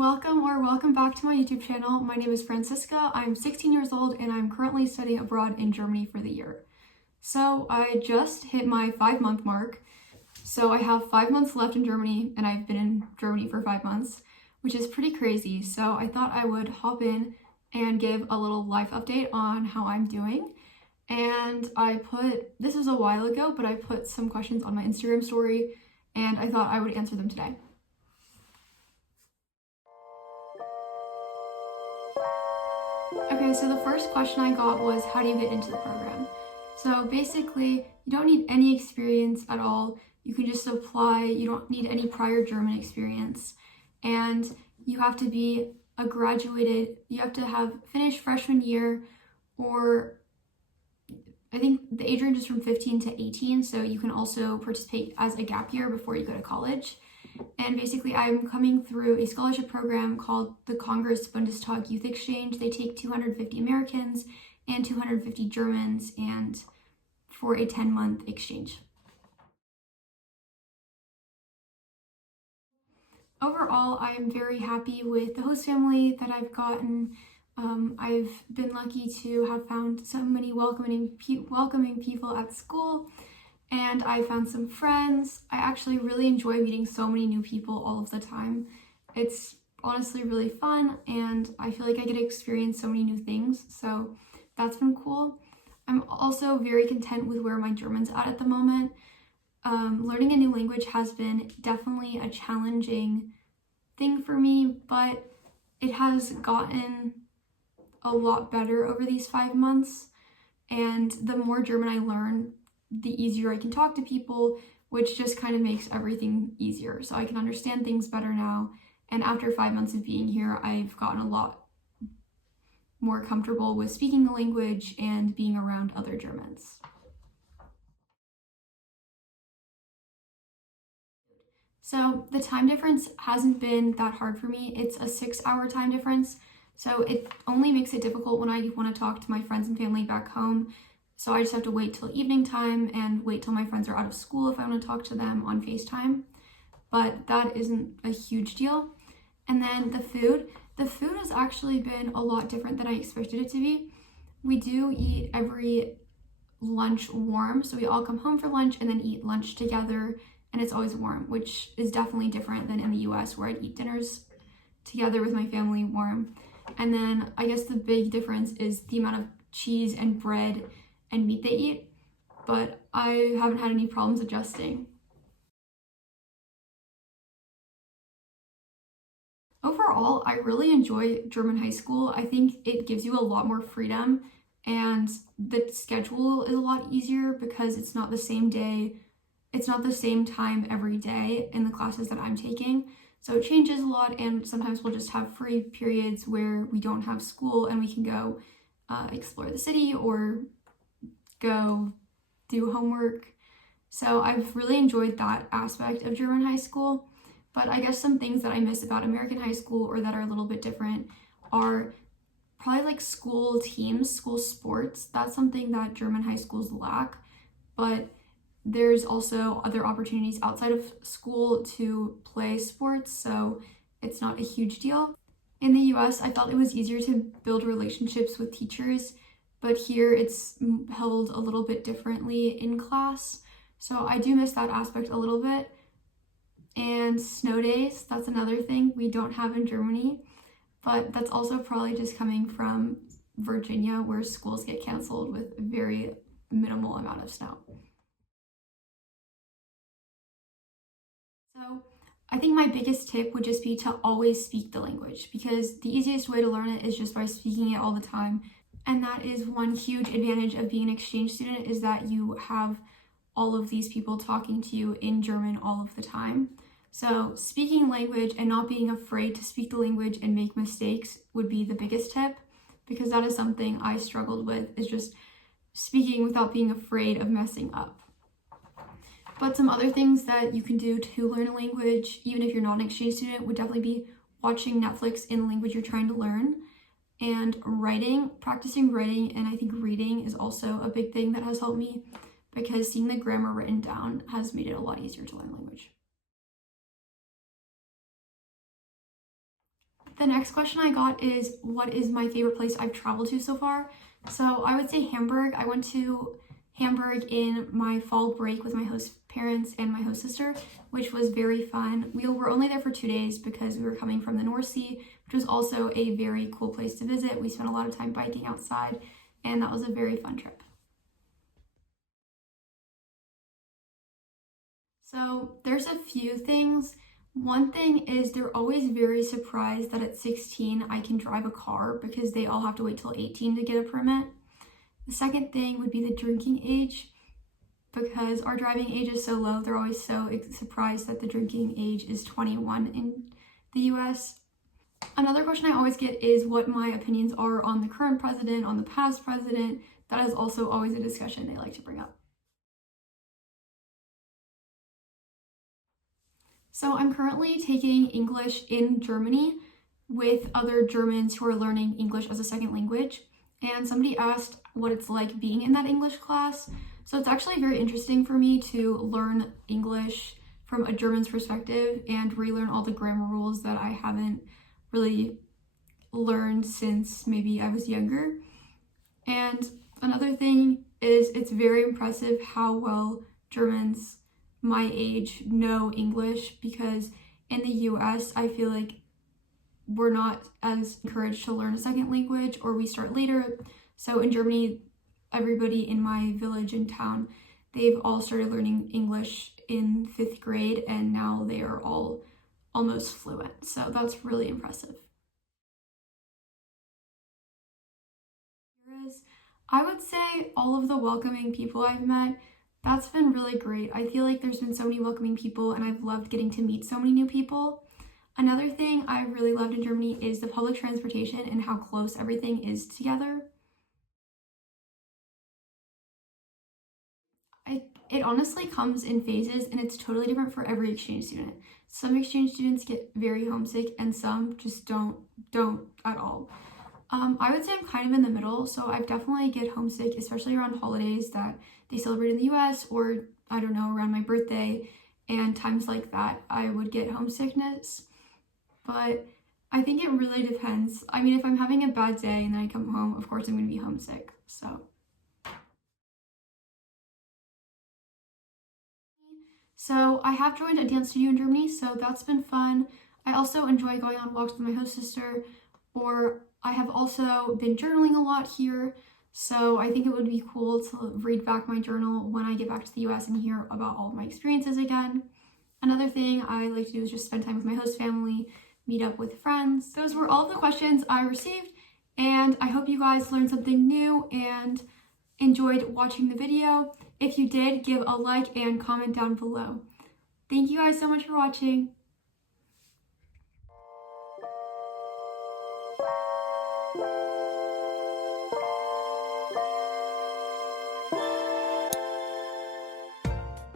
Welcome back to my YouTube channel. My name is Francisca. I'm 16 years old and I'm currently studying abroad in Germany for the year. So I just hit my 5-month mark. So I have 5 months left in Germany and I've been in Germany for 5 months, which is pretty crazy. So I thought I would hop in and give a little life update on how I'm doing. And this was a while ago, but I put some questions on my Instagram story and I thought I would answer them today. Okay, so the first question I got was, how do you get into the program? So basically, you don't need any experience at all. You can just apply. You don't need any prior German experience. And you have to be you have to have finished freshman year, or I think the age range is from 15 to 18, so you can also participate as a gap year before you go to college. And basically, I'm coming through a scholarship program called the Congress Bundestag Youth Exchange. They take 250 Americans and 250 Germans and for a 10-month exchange. Overall, I am very happy with the host family that I've gotten. I've been lucky to have found so many welcoming people at school, and I found some friends. I actually really enjoy meeting so many new people all of the time. It's honestly really fun, and I feel like I get to experience so many new things, so that's been cool. I'm also very content with where my German's at the moment. Learning a new language has been definitely a challenging thing for me, but it has gotten a lot better over these 5 months, and the more German I learn, the easier I can talk to people, which just kind of makes everything easier. So I can understand things better now, and after 5 months of being here, I've gotten a lot more comfortable with speaking the language and being around other Germans. So the time difference hasn't been that hard for me. It's a 6-hour time difference, so it only makes it difficult when I want to talk to my friends and family back home. So I just have to wait till evening time and wait till my friends are out of school if I want to talk to them on FaceTime. But that isn't a huge deal. And then the food has actually been a lot different than I expected it to be. We do eat every lunch warm, so we all come home for lunch and then eat lunch together, and it's always warm, which is definitely different than in the US where I'd eat dinners together with my family warm. And then I guess the big difference is the amount of cheese and bread and meat they eat, but I haven't had any problems adjusting. Overall, I really enjoy German high school. I think it gives you a lot more freedom, and the schedule is a lot easier because it's not the same day. It's not the same time every day in the classes that I'm taking. So it changes a lot, and sometimes we'll just have free periods where we don't have school and we can go explore the city or go do homework. So I've really enjoyed that aspect of German high school. But I guess some things that I miss about American high school, or that are a little bit different, are probably like school teams, school sports. That's something that German high schools lack. But there's also other opportunities outside of school to play sports, so it's not a huge deal. In the US, I felt it was easier to build relationships with teachers, but here it's held a little bit differently in class. So I do miss that aspect a little bit. And snow days, that's another thing we don't have in Germany, but that's also probably just coming from Virginia, where schools get canceled with a very minimal amount of snow. So I think my biggest tip would just be to always speak the language, because the easiest way to learn it is just by speaking it all the time. And that is one huge advantage of being an exchange student, is that you have all of these people talking to you in German all of the time. So speaking language and not being afraid to speak the language and make mistakes would be the biggest tip, because that is something I struggled with, is just speaking without being afraid of messing up. But some other things that you can do to learn a language, even if you're not an exchange student, would definitely be watching Netflix in the language you're trying to learn, and practicing writing, and I think reading is also a big thing that has helped me, because seeing the grammar written down has made it a lot easier to learn language. The next question I got is, what is my favorite place I've traveled to so far? So I would say Hamburg. I went to Hamburg in my fall break with my host parents and my host sister, which was very fun. We were only there for 2 days because we were coming from the North Sea, which was also a very cool place to visit. We spent a lot of time biking outside, and that was a very fun trip. So there's a few things. One thing is they're always very surprised that at 16 I can drive a car because they all have to wait till 18 to get a permit. The second thing would be the drinking age. Because our driving age is so low, they're always so surprised that the drinking age is 21 in the US. Another question I always get is what my opinions are on the current president, on the past president. That is also always a discussion they like to bring up. So I'm currently taking English in Germany with other Germans who are learning English as a second language. And somebody asked what it's like being in that English class. So it's actually very interesting for me to learn English from a German's perspective and relearn all the grammar rules that I haven't really learned since maybe I was younger. And another thing is it's very impressive how well Germans my age know English, because in the US I feel like we're not as encouraged to learn a second language, or we start later. So in Germany, everybody in my village and town, they've all started learning English in 5th grade, and now they are all almost fluent. So that's really impressive. I would say all of the welcoming people I've met, that's been really great. I feel like there's been so many welcoming people, and I've loved getting to meet so many new people. Another thing I really loved in Germany is the public transportation and how close everything is together. It honestly comes in phases, and it's totally different for every exchange student. Some exchange students get very homesick and some just don't at all. I would say I'm kind of in the middle, so I definitely get homesick, especially around holidays that they celebrate in the US, or I don't know, around my birthday and times like that, I would get homesickness. But I think it really depends. I mean, if I'm having a bad day and then I come home, of course I'm going to be homesick. So I have joined a dance studio in Germany, so that's been fun. I also enjoy going on walks with my host sister, or I have also been journaling a lot here. So I think it would be cool to read back my journal when I get back to the US and hear about all of my experiences again. Another thing I like to do is just spend time with my host family, meet up with friends. Those were all the questions I received, and I hope you guys learned something new and enjoyed watching the video. If you did, give a like and comment down below. Thank you guys so much for watching.